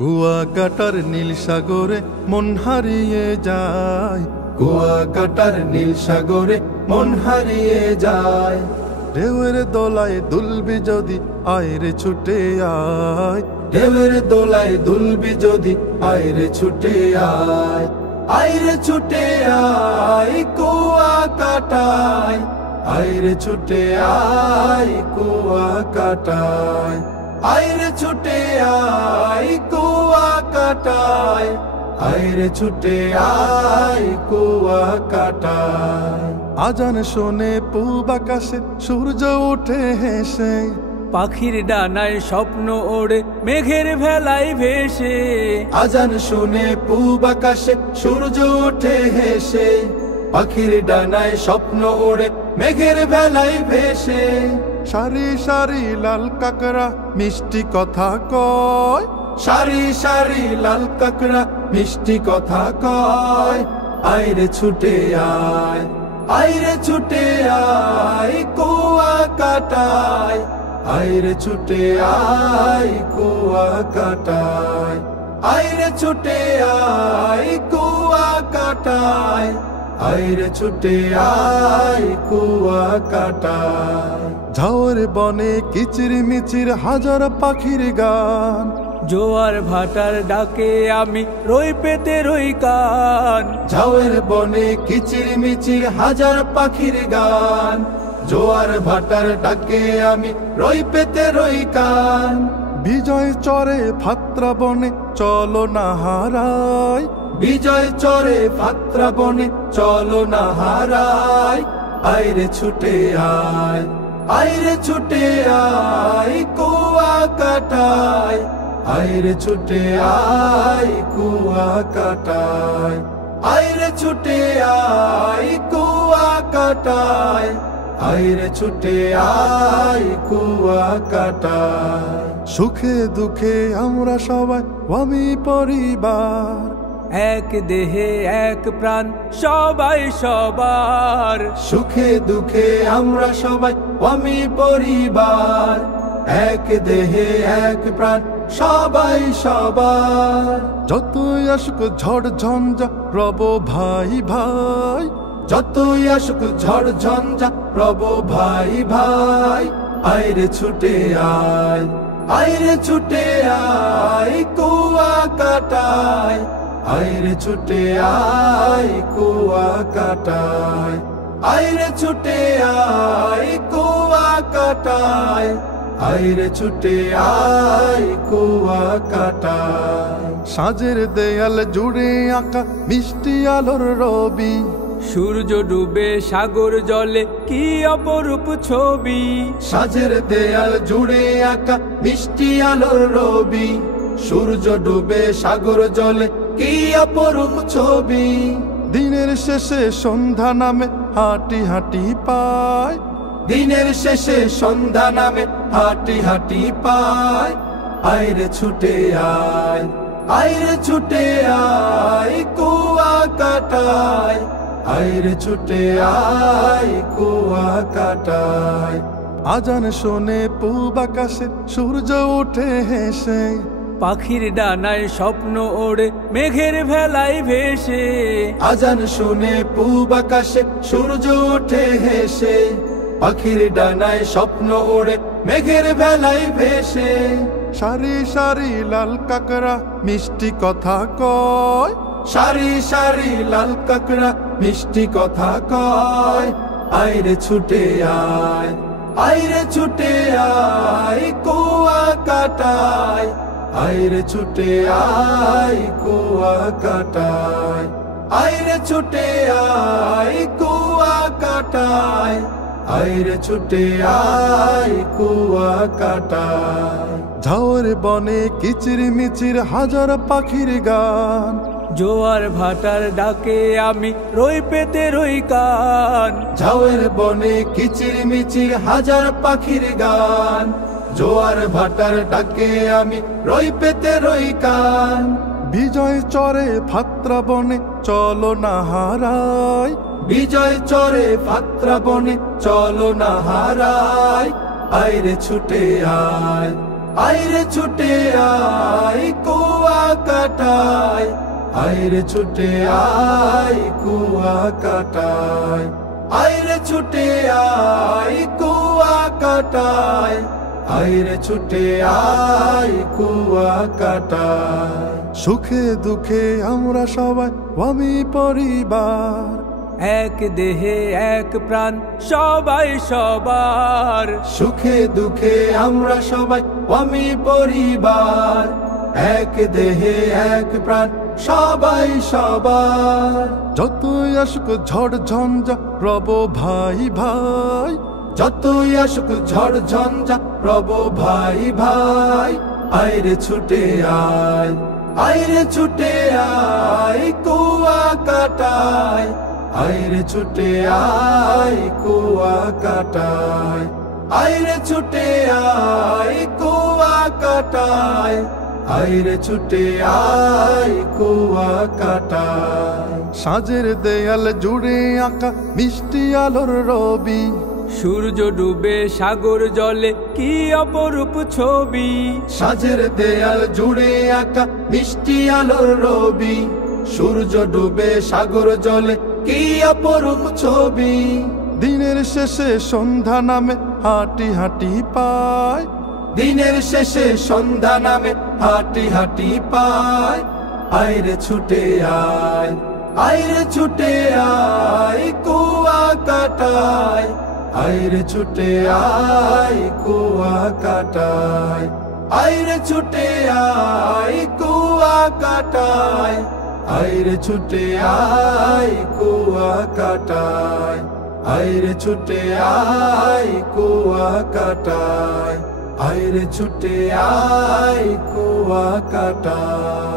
কুয়াকাটার নীল সাগরে মন হারিয়ে যায়, কুয়াকাটার নীল সাগরে মন হারিয়ে যায়। ঢেউয়ের দোলায় দুলবি যদি আয়রে ছুটে আয়, ঢেউয়ের দোলায় দুলবি যদি আয়রে ছুটে আয়, আয়রে ছুটে আয় কুয়াকাটায়, আয়রে ছুটে আয় কুয়াকাটায়, আয়রে ছুটে আয় কুয়াকাটায়, আয়রে ছুটে আয় কুয়াকাটায়। আজান শোনে পূব আকাশে সূর্য ওঠে হেসে, পাখির ডানায় স্বপ্ন ওড়ে মেঘের ভেলায় ভেসে। আজান শুনে পূব আকাশে সূর্য ওঠে হেসে, পাখির ডানায় স্বপ্ন ওড়ে মেঘের ভেলায় ভেসে। সারি সারি লাল কাকড়া মিষ্টি কথা কয়, সারি সারি লাল কাকড়া মিষ্টি কথা কয়। আয়রে ছুটে আয়, আয়রে ছুটে আয় কুয়াকাটায়, আয়রে ছুটে আয় কুয়াকাটায়, আয়রে ছুটে আয় কুয়াকাটায়, আয়রে ছুটে আয় কুয়াকাটায়। ঝাউর বনে কিচির মিচির হাজার পাখির গান, জোয়ার ভাটার ডাকে আমি রই পেতে রই কান। ঝাউর বনে কিচির মিচির হাজার পাখির গান, জোয়ার ভাটার ডাকে আমি রই পেতে রই কান। বিজয় চরে ফাত্রা বনে চলো না হারাই, বিজয় চরে ফাত্রা বনে চলো না হারাই। আয়রে ছুটে আয়, আয়রে ছুটে আয় কুয়াকাটায়, আয়রে ছুটে আয় কুয়াকাটায়, আয়রে ছুটে আয় কুয়াকাটায়, আয়রে ছুটে আয় কুয়াকাটায়। সুখে দুঃখে আমরা সবাই আমি পরিবার, এক দেহে এক প্রাণ সবাই সবার। সুখে দুঃখে আমরা সবাই আমি পরিবার, এক দেহে এক প্রাণ সবাই সবার। যতই আসুক ঝড় ঝঞ্ঝা রব ভাই ভাই, যতই আসুক ঝড় ঝঞ্ঝা রব ভাই ভাই। আয়রে ছুটে আয়, আয়রে ছুটে আয় কুয়াকাটায়, আয়রে ছুটে আয় কুয়াকাটায়, আয়রে ছুটে আয় কুয়াকাটায়, আয়রে ছুটে আয় কুয়াকাটায়। সাজের দেয়াল জুড়ে আঁকা মিষ্টি আলোর রবি, সূর্য ডুবে সাগর জলে কি অপরূপ ছবি। সাজের দেয়াল জুড়ে আঁকা মিষ্টি আলোর রবি, সূর্য ডুবে সাগর জলে কি অপরূপ ছবি। দিনের শেষে সন্ধ্যা নামে হাঁটি হাঁটি পায়, দিনের শেষে সন্ধ্যা নামে হাঁটি হাঁটি পায়। আয়রে ছুটে আয়, আয়রে ছুটে আয় কুয়াকাটায়, আয়রে ছুটে আয় কুয়াকাটায়। আজান শোনে পূব আকাশে সূর্য ওঠে হেসে, পাখির ডানায় স্বপ্ন ওড়ে মেঘের ভেলায় ভেসে। আজান শুনে পূব আকাশে সূর্য ওঠে হেসে, পাখির ডানায় স্বপ্ন ওড়ে মেঘের ভেলায় ভেসে। সারি সারি লাল কাকড়া মিষ্টি কথা কয়, সারি সারি লাল কাকড়া মিষ্টি কথা কয়। আয়রে ছুটে আয়, আয়রে ছুটে আয় কুয়াকাটায়, আয়রে ছুটে আয় কুয়াকাটায়, আয়রে ছুটে আয় কুয়াকাটায়, আয়রে ছুটে আয় কুয়াকাটায়। ঝাউর বনে কিচির মিচির হাজার পাখির গান, জোয়ার ভাটার ডাকে আমি রই পেতে রই কান। ঝাউর বনে কিচির মিচির হাজার পাখির গান, জোয়ার ভাটার ডাকে আমি রই পেতে রই কান। বিজয় চরে ফাত্রা বনে চলো না হারাই, বিজয় চরে ফাত্রা বনে চলো না হারাই। আয়রে ছুটে আয়, আইরে ছুটে আয় কুয়া কাটায়, আইরে ছুটে আয় কুয়া কাটায়, আইরে ছুটে আয় কুয়া কাটায়, আইরে ছুটে আয় কুয়া কাটায়। সুখে দুঃখে আমরা সবাই আমি পরিবার, এক দেহে এক প্রাণ সবাই সবার। সুখে দুঃখে আমরা সবাই আমি পরিবার, এক দেহে এক প্রাণ সবাই সবার। যতই আসুক ঝড় ঝঞ্ঝা রব ভাই ভাই, যতই আসুক ঝড় ঝঞ্ঝা রব ভাই ভাই। আইরে ছুটে আয়, আইরে ছুটে আয় কুয়া কাটায়, আইরে ছুটে আয় কুয়া কাটায়, আইরে ছুটে আয় কুয়া কাটায়, আইরে ছুটে আয় কুয়া কাটায়। সাজের দেয়াল জুড়ে আঁকা মিষ্টি আলোর রবি, সূর্য ডুবে সাগর জলে কি অপরূপ ছবি। সাজের দেয়াল জুড়ে আঁকা মিষ্টি আলোর রবি, সূর্য ডুবে সাগর জলে কি অপরূপ ছবি। দিনের শেষে সন্ধ্যা নামে হাঁটি হাঁটি পায়, দিনের শেষে সন্ধ্যা নামে হাঁটি হাঁটি পায়। আইরে ছুটে আয়, আইরে ছুটে আয় কুয়া কাটায়, আইরে ছুটে আয় কুয়া কাটায়, আইরে ছুটে আয় কুয়া কাটায়, আইরে ছুটে আয় কুয়া কাটায়, আইরে ছুটে আয় কুয়া কাটায়, আইরে ছুটে আয় কুয়া কাটায়।